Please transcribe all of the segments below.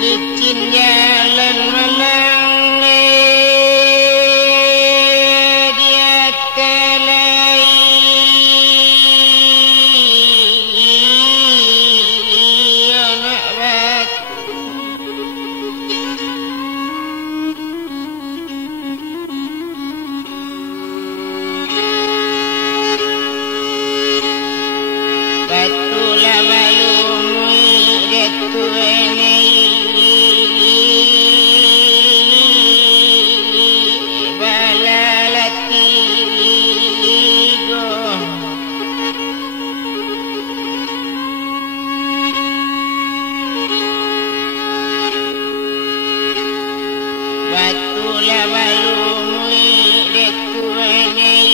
licin jalan malang dia telai anak batu batu labalu datu enei balalati go batu labalu datu enei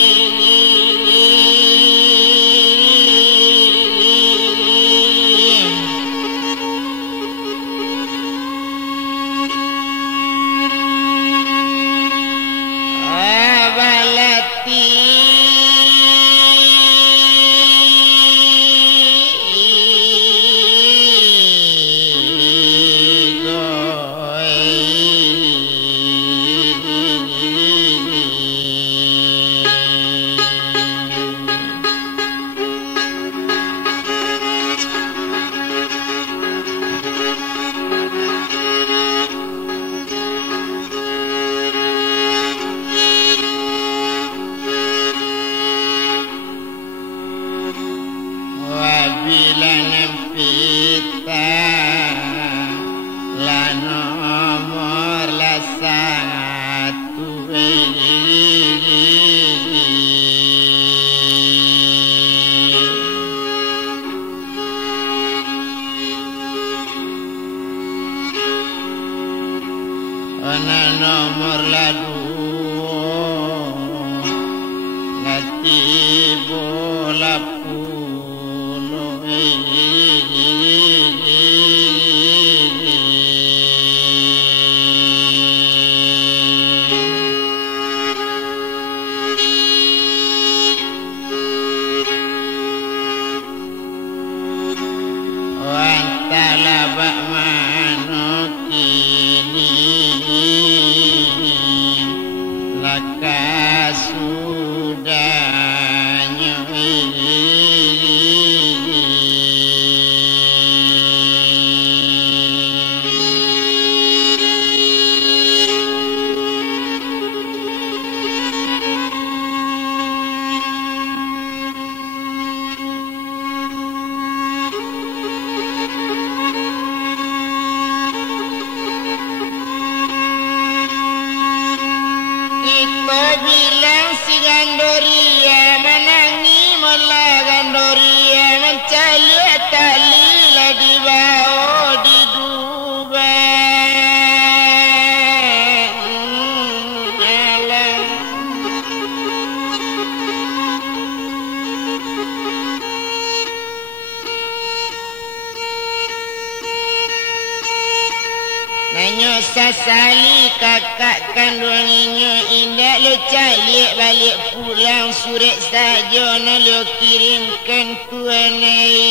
wabila nempita la nomor la satu ana nomor la dua ngati bola Wantalabak manuk ini laka sudahnya kita bilang si Gandoria menangi malah Gandoria mencari tali lah di bawah di Dubai alam nanyo sasali kakak kandungnya indah lo calik balik pulang surat saja na lo kirimkan tuanai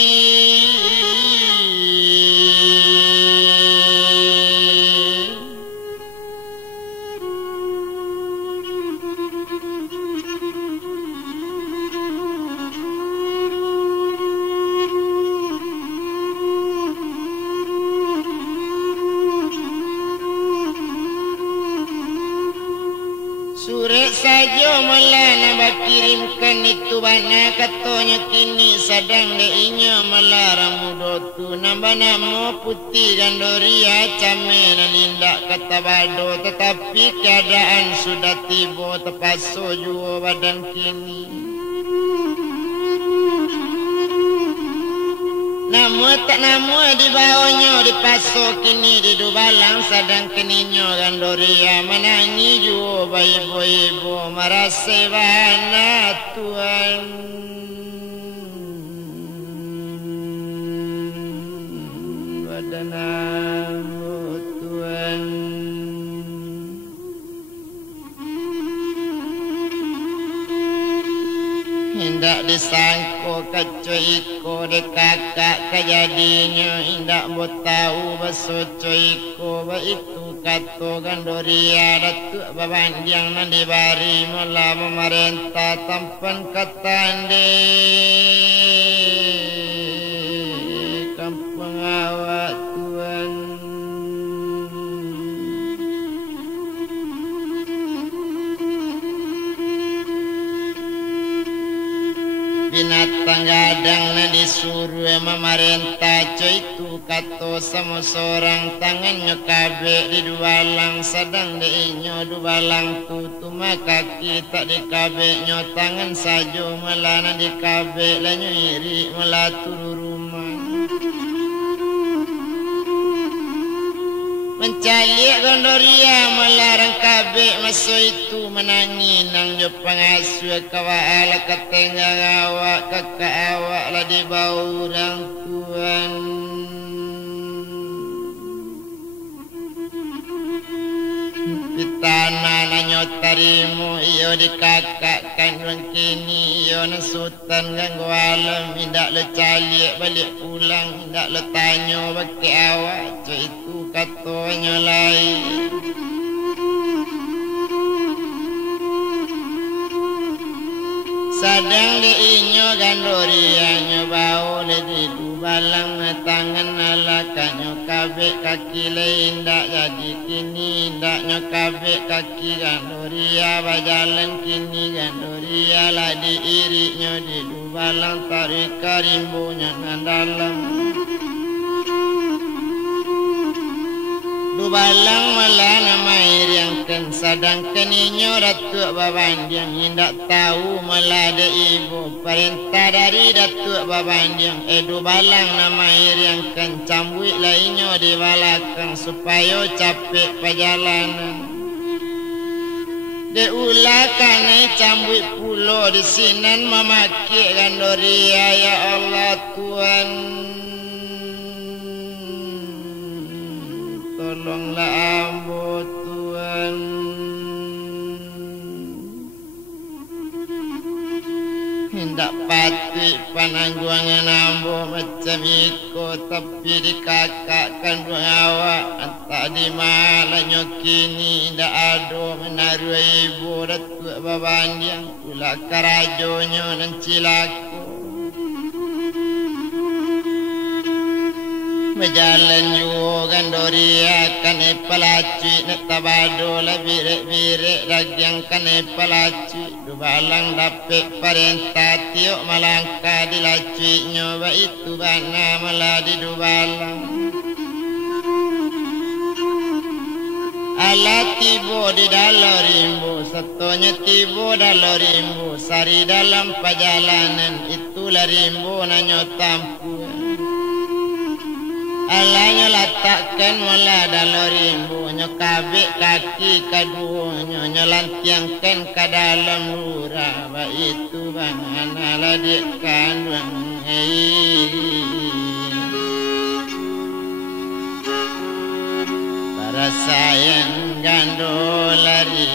surat saja malah nambah kirimkan itu bana katanya kini sedang deinya malah ramudotu nambah nama putih dan doria camelan indak kata bado tetapi keadaan sudah tiba terpaso jua badan kini nama tak nama di bawahnya di pasok kini di Dubalang sedang keninyo dan doria menangi jua ibu-ibu merasa bana Tuhan badanamu Tuhan indak disangko kecoiko de kakak kejadinya indak bo tahu baso coiko ba itu kato gandoria datu babandiang nan dibari mula memerintah tampan katande kampung awak tuan binatang gadang na disuruh memerintah coy itu kato sama seorang tangan nyokabe di dua lang sedang di inyo dua lang tutu maka kita di kabe nyo tangan sajo melana di kabe lanyo iri melaturu rumah mencalik gondoria melarang kabe maso itu menangi nang jo pengasuh kawaala ketengah awak kakak awak lah di bau orang tuan di tanah nanyo tarimu iyo di kakak kandung kini iyo nasutan ganggu alam indak lo calik balik pulang indak lo tanyo baki awak co itu katanya lain sadang di inyo gandoria nyo bau le di dubalang tangan ala kanyo kabe kaki lain ndak jadi kini ndak nyo kabe kaki gandoria bajalan kini gandoria lah di iri nyo di dubalang tarik karimbunya nandalam dubalang malana mair yang ken sadangkan inyo datuk babandiang indak tahu malada ibu perintah dari datuk babandiang dubalang nama air yang ken cambuik lah inyo di balakang supaya capek perjalanan de ulakan cambuik pulo di sinan memaki gandoria ya Allah Tuhan tolonglah ambo Tuhan hendak pati panangguangan ambo macam iko tapi di kakak kandung awak entah di mana nyokini ndak ado menaruh ibu datuk babandiang ulah karajonyo nan cilaku Majalan yo gandoria kane palaci netabado la bire dagyang kane palaci dubalang dape parenta tio malangka dilaci nyoba itu bana maladi dubalang ala tibo di dalam rimbu satonya tibo dalam rimbu sari dalam perjalanan itulah rimbu nanyo tampu alanya letakkan mula dalam rimbu nyokabik kaki kaduanya nyelantiangkan ke dalam lurah itu bangana ladik kandung para sayang gandolari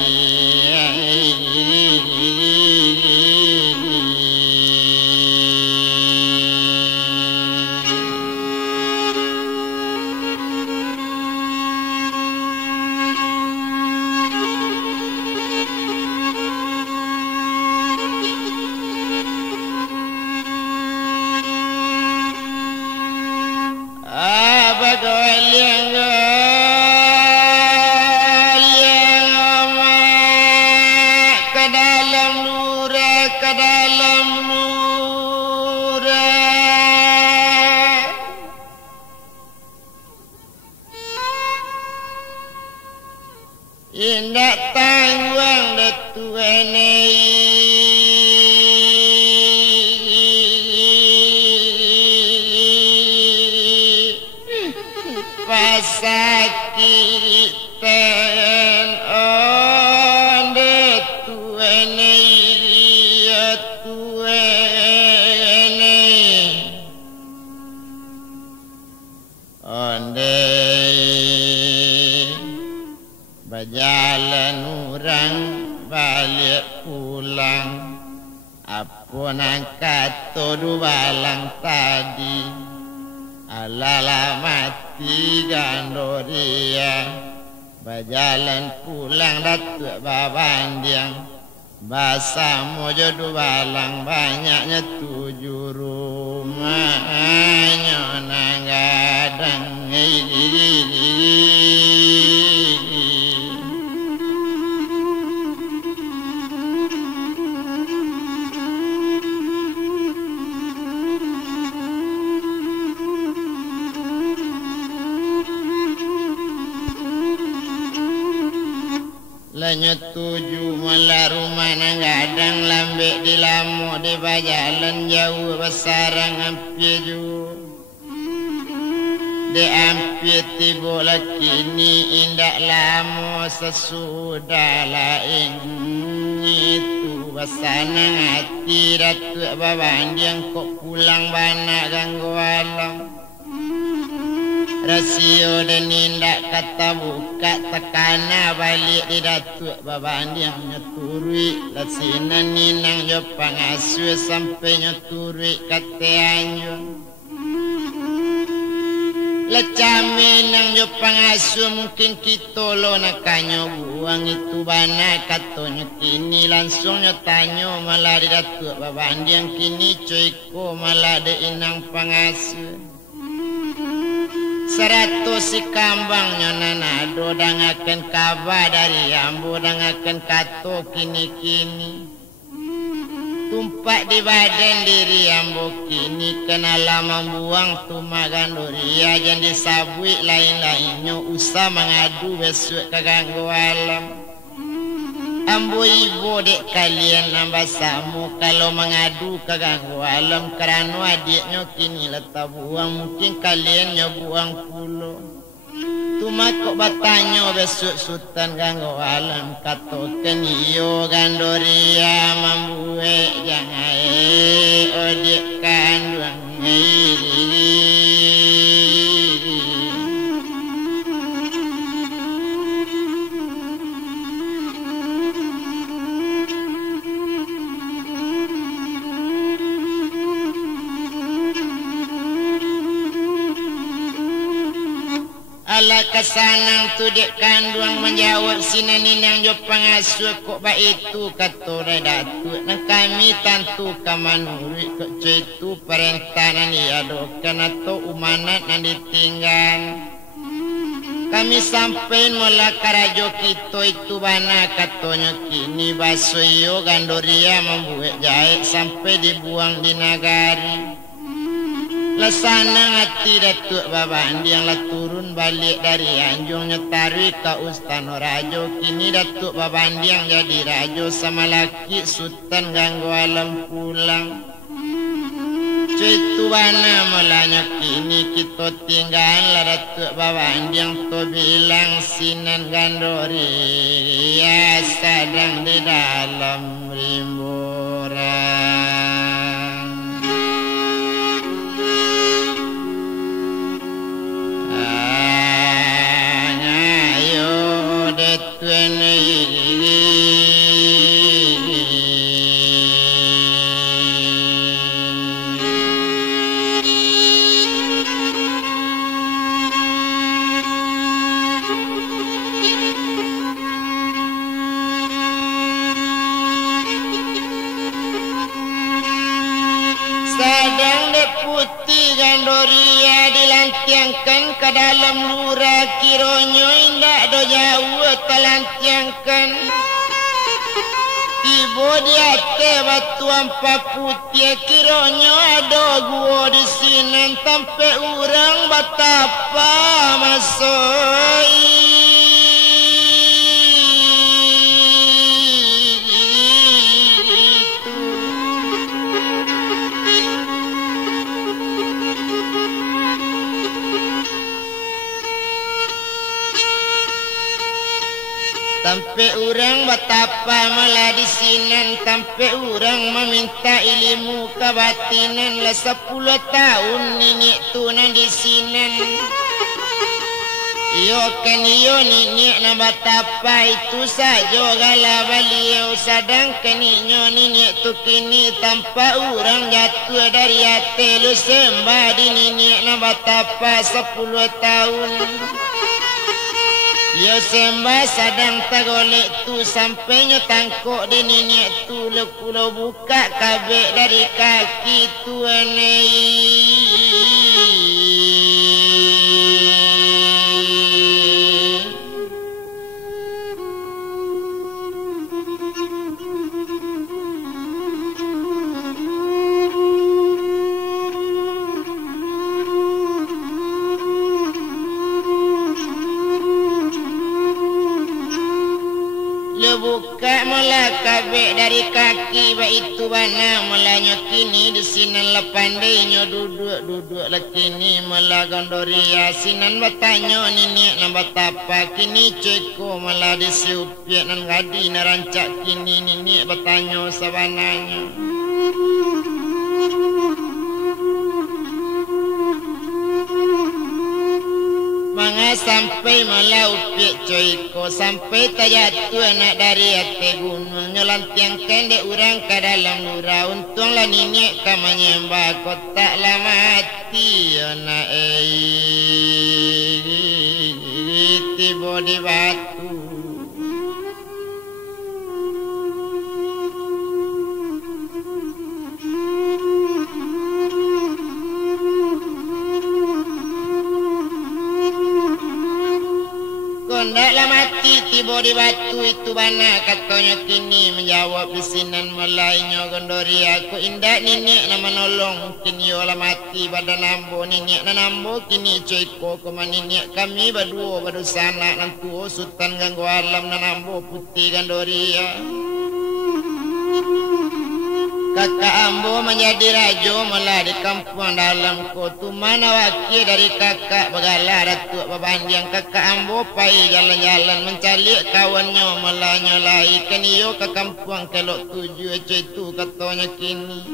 indak tangwang datu enei pasakiten on datu enei datu enei onde berjalan orang balik pulang apa sampun angkat dubalang tadi alala mati gandoria bajalan pulang datuk babandiang basa mojo dubalang banyaknya 7 rumah nyonang gadang Lanyo 7 malah rumah nang gadang lambek di lamu di bajalan jauh besarang hampir ju di hampir tiba kini indak lamu sesudah lain itu basanang hati datuk babandiang kok pulang bana ganggu alam rasio dan indak kata buka tekana balik di datuk babandiang nyeturui lasinan ninang jo pangasuh sampai nyeturui kata anjung lecami nang jo pangasuh mungkin kita lo nakanyo buang itu bana katonyo kini langsung nyotanyo malah di datuk babandiang kini coyko malah de inang pangasuh 100 si kambang nyonanado dangakan kabar dari ambo dangakan kato kini-kini tumpak di badan diri ambo kini kenala membuang tumagan doria jangan disabui lain-lainnya usah mengadu besok kaganggu alam ambo ibu dek kalian nambah samu kalau mengadu kaganggu alam kerana adiknya kini letak buang mungkin kalian nyobuang pulo tumak kok bertanya besok sultan ganggu alam katokan iyo gandoria membuat jangan odik kandung ala kesanang tu dek kandung menjawab sinaninang jo pangasuh kok ba itu kata datuk nang kami tantu kamanuri kok itu perintah nan diadokan atau umanat nan ditinggal kami sampai mula karajo kita itu bana katanya kini basoyo gandoria membuat jahit sampai dibuang di nagari Lesana hati datuk babandi yang lah turun balik dari anjung nyetari ke Ustano Rajo. Kini datuk babandi yang jadi rajo sama laki sultan ganggu alam pulang. Cuy tuana mulanya kini kita tinggal lah datuk babandi yang tu bilang sinan gandori ya sedang di dalam rimburan. Sedang deputi gandoria dilantiangkan ke dalam lurah kironyo indak do jauh telantiangkan ibu dia te batu ampa putih kironyo ada gua di sini sampai urang batapa masoi. Sampai orang betapa malah di sini, sampai orang meminta ilmu kebatinan lah 10 tahun nenek tunan di sini. Iyo kan iyo nini na batapa itu saja gala beliau sedangkan inyo nini tu kini tanpa orang jatuh dari hati lu sembah di nini na batapa 10 tahun. Yo sembah sadang tagolek tu sampainya tangkok di nini tu lu kulo buka kabek dari kaki tu buka mula kabek dari kaki ba itu bana mula nyokini di sinan lapandainya duduk lakini mula gondoria sinan batanyo nini na batapa kini ceko mula di siupiak nan gadi na rancak kini nini batanyo sabananya. Manga sampai malau upiak coiko sampai tajatuh anak dari hati gunung nyolantiangkan de urang ke dalam lura untunglah ninyek ka menyembah kotak lah mati anak tiba di batu. Ndaklah mati tiba di batu itu bana katanya kini menjawab bisinan melainyo gondori aku indak ninik na menolong kini olah mati pada nambo ninik na nambo kini coiko koma ninik kami berdua berdusana nantu sultan ganggu alam na nambo putih gandoria. Kakak ambo menjadi rajo malah di kampung dalam kota mana wakil dari kakak begala datuk bebandiang kakak ambo pai jalan-jalan mencari kawannya malah nyolai keniyo ke kampung kelok 7 itu katanya kini.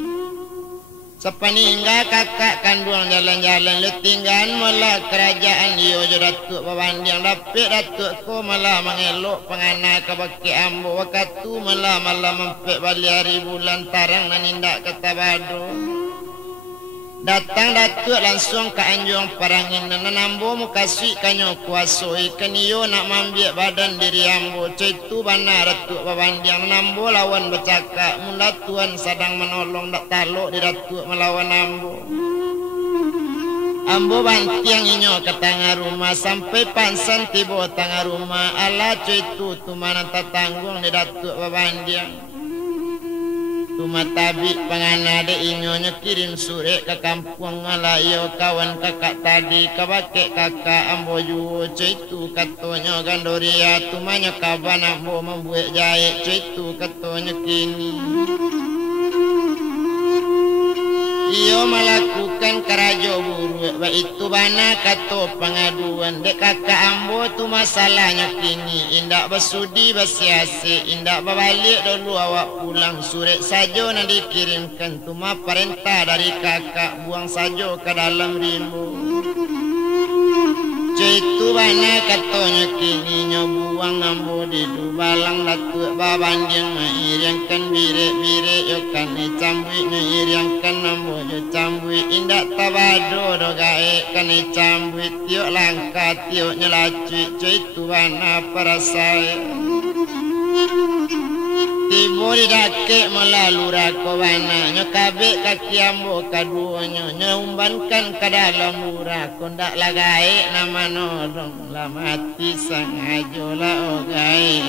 Sepeninggal kakak kandung jalan-jalan letinggan malah kerajaan iyo jo datuk bebandiang dapik datuk ko malah mengelok penganak ke baki ambo wakatu malah mempek balik hari bulan tarang dan indak kata bado. Datang datuk langsung ke anjung parangin dan ambo mukasui kanyo kuasoi keniyo nak mambiak badan diri ambo caitu bana datuk bebandiang ambo lawan bercakap mula tuan sedang menolong dak taluk di datuk melawan ambo. Ambo bantiang inyo ke tengah rumah sampai pansan tiba tengah rumah ala caitu tu mana tatanggung di datuk bebandiang. Tuma tabik panganade inyonya kirim surat ke kampung ngalayo kawan kakak tadi kabake kakak ambo juo caitu katanya gandoria tumanya kaban ambo membuat jahit caitu katanya kini. Iyo melakukan kerajo buruk ba itu bana kato pengaduan dek kakak ambo tu masalahnya kini indak bersudi bersiasi indak berbalik dulu awak pulang surat saja nak dikirimkan tuma perintah dari kakak buang saja ke dalam rimbu. Caitu bana katanya kini nyobuang ambo di dubalang datuk babandiang mairiangkan birek-birek yokan cambui mairiangkan ambo jo cambui indak tabado do gae kan cambui tiok langka tiok nyelacui caitu bana parasai. Tibo di dakek melalui rakobana nyokabek kaki ambo kaduonyo nyumbankan ke dalam murako ndak lagai nama nolong lah mati sangajo lah ogai.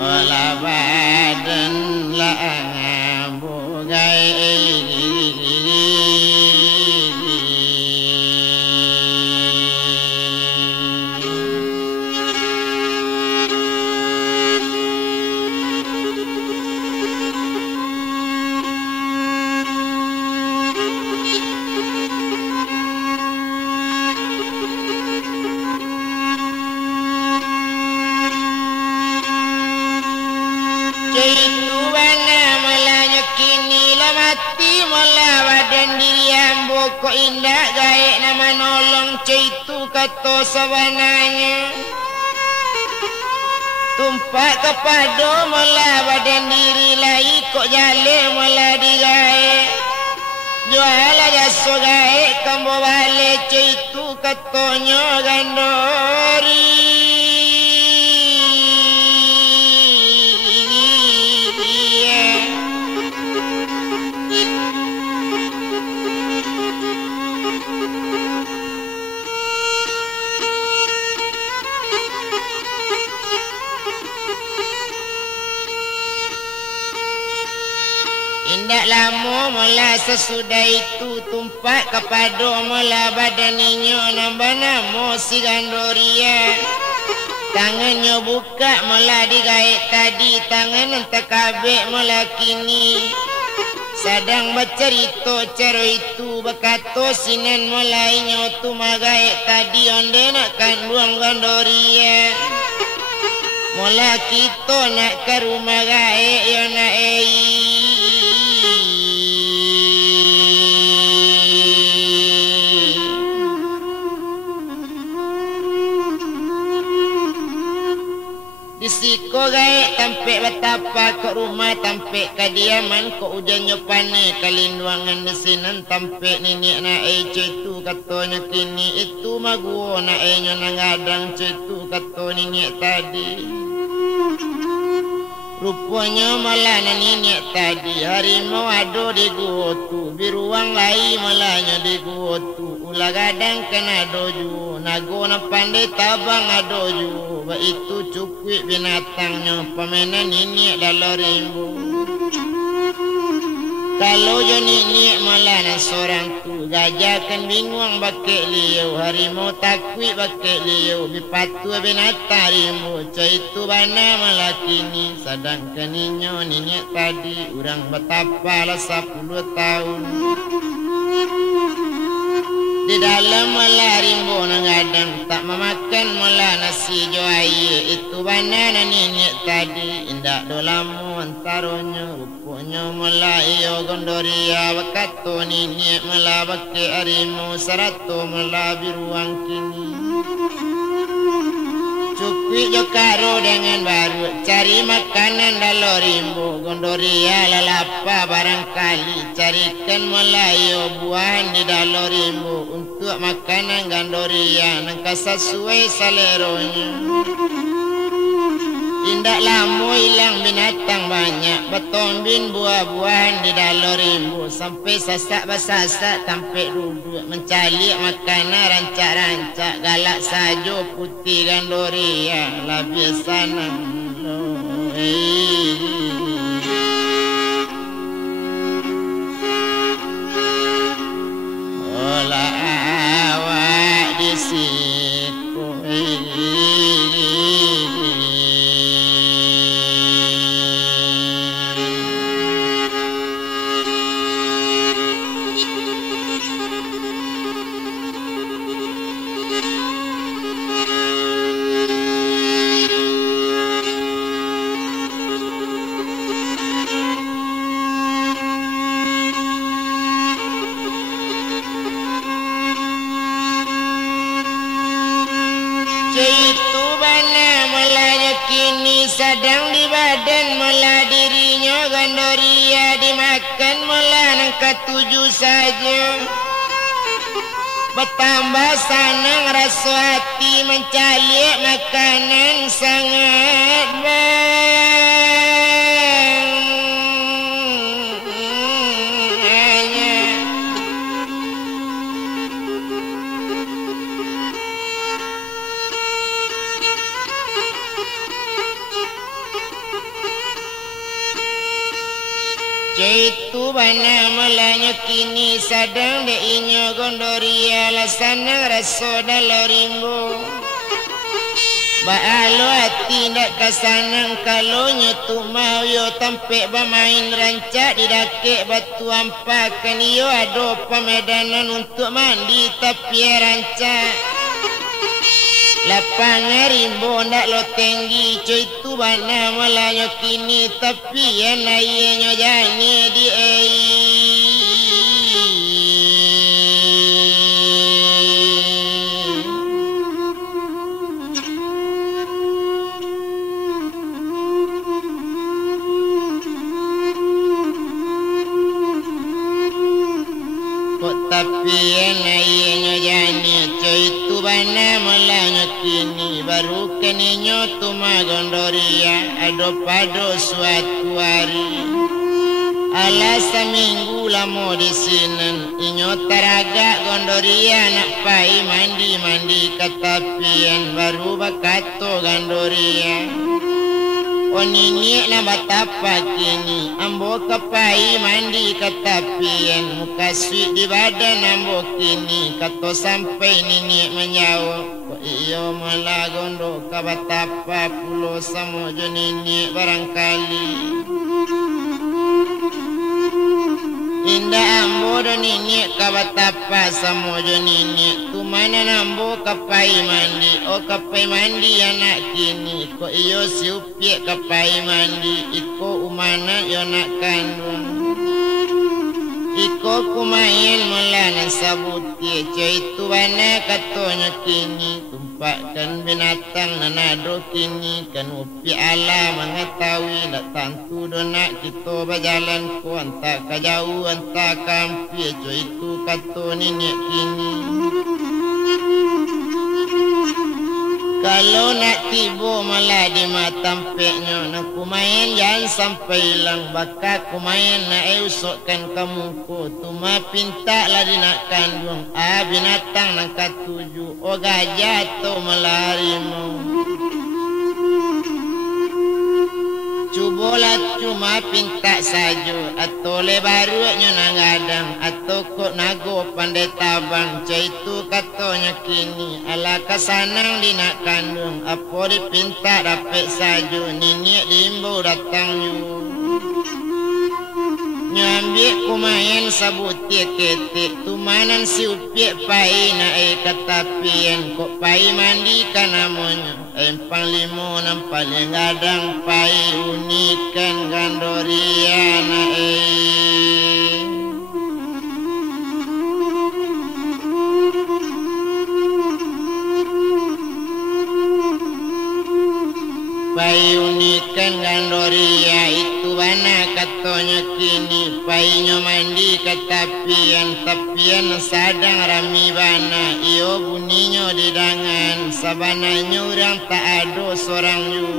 Olah badan lah ambo gai. Itu pokok indah gaek nama nolong itu kata sawananya tumpak kepada mula badan diri lai kok jale mula digaek juala jasa gaek kambo balik itu katanya gandori Indak lama mula sesudah itu tumpak kepada mula badaninya nambah nama si Gandoria. Tangannya buka mula digaek tadi tangan entah kabek mula kini. Sedang bercerita cara itu berkata sinan mulainya tu magaek tadi onde nakkan buang Gandoria. Mula kita nak ke rumah gaek yo nak Disiko gaek tampek betapa ke rumah tampek kediaman ke ujannya pane kalinduangan desinan tampek nenek na itu katanya kini itu maguo na nyo nangadang itu kata nenek tadi. Rupanya malah nenek tadi harimau ado di gua tu biruang lai malahnya di gua tu ulah gadang kena doju nago na pandai tabang adoju ba itu cukui binatangnya pemainan nenek dalam rimbu. Kalau jo nenek malah na seorang tu gajah kan bingung bakek liu harimau takui bakek liu bipatu binatang rimbu itu bana malah kini sedangkan ninyo nenek tadi orang betapa lah 10 tahun di dalam malah rimbu nangadang tak memakan malah nasi joai itu bana nenek tadi indak dolamu antaronyo rupanya malah iyo Gandoria wakato nenek malah bakek harimau sarato malah biruang kini. Cukui jo karo dengan baru cari makanan dalam rimbu Gandoria lalapa barangkali carikan melayu buahan di dalam rimbu untuk makanan Gandoria nangka sesuai saleronya. Indak lama hilang binatang banyak betombin buah-buahan di dalam rimbu sampai sasak basasak sampai duduk mencari makanan rancak-rancak galak sajo putih Gandoria labia sana olah awak di siku sedang di badan mula dirinya Gandoria dimakan mula nangka 7 saja bertambah senang rasa hati mencari makanan sangat itu bana malahnya kini sedang de inyo Gandoria lasana rasa dalam rimbu baalo hati ndak kasanang kalau nyotu mau yo tampek bermain rancak di dakek batu ampakan yo ada pemedanan untuk mandi tapi rancak lapangan rimbo ndak lo tinggi cuy tu bana malahnya kini tapi yang lainnya jani di kok tapi nainya jani coy tu bana mulanya kini baru keninyo tu magondoria ado pado suatu hari ala seminggu lamo di sini inyo taraga gondoria nak pai mandi katapian baru bakato gandoria onini na batapa kini ambo kapai mandi katapian muka sweet di badan ambo kini kato sampai nini menyawa ko iyo malagondo kabatapa pulo samojo nini barangkali indah ambo do nini kabatapa samojo nini tu mana nambo kapai mandi o kapai mandi anak kini ko iyo siupie kapai mandi iko umana yo nak kandung iko kumain mulana sabuti coy tu bana katonya kini tumpakkan binatang nanado kini kan upi ala mengetahui nak tantu do nak kita berjalan ko anta kajau anta kampi coy tu kato nini kini kalau nak tibo malah di matampeknya nak kumain jangan sampai hilang bakal kumain nak usokkan kamu ko tuma pinta lah di nak kandung binatang nak katuju o gajah atau melarimu cubolah cuma pinta saja atau lebarunya nangadang atau kok nago pandai tabang coy itu katonya kini ala kasanang di nak kandung apa dipinta dapat saja nini limbo datang yu nyambil kumain sabuti ketik tumanan si upiak pai na katapian kok pai mandi kan namanya empang limo nampak lengadang pai unikan gandoria na pai unikan gandoria itu bana katonya kini painyo mandi katapian tapian sadang rami bana iyo buninyo di dangan sabananya orang tak ada seorang yu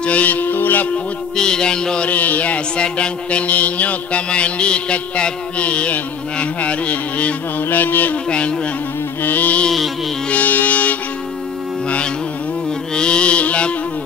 coy itulah putih gandoria sadang keninyo kamandi katapian nah hari limau ladek kandung manuri lapu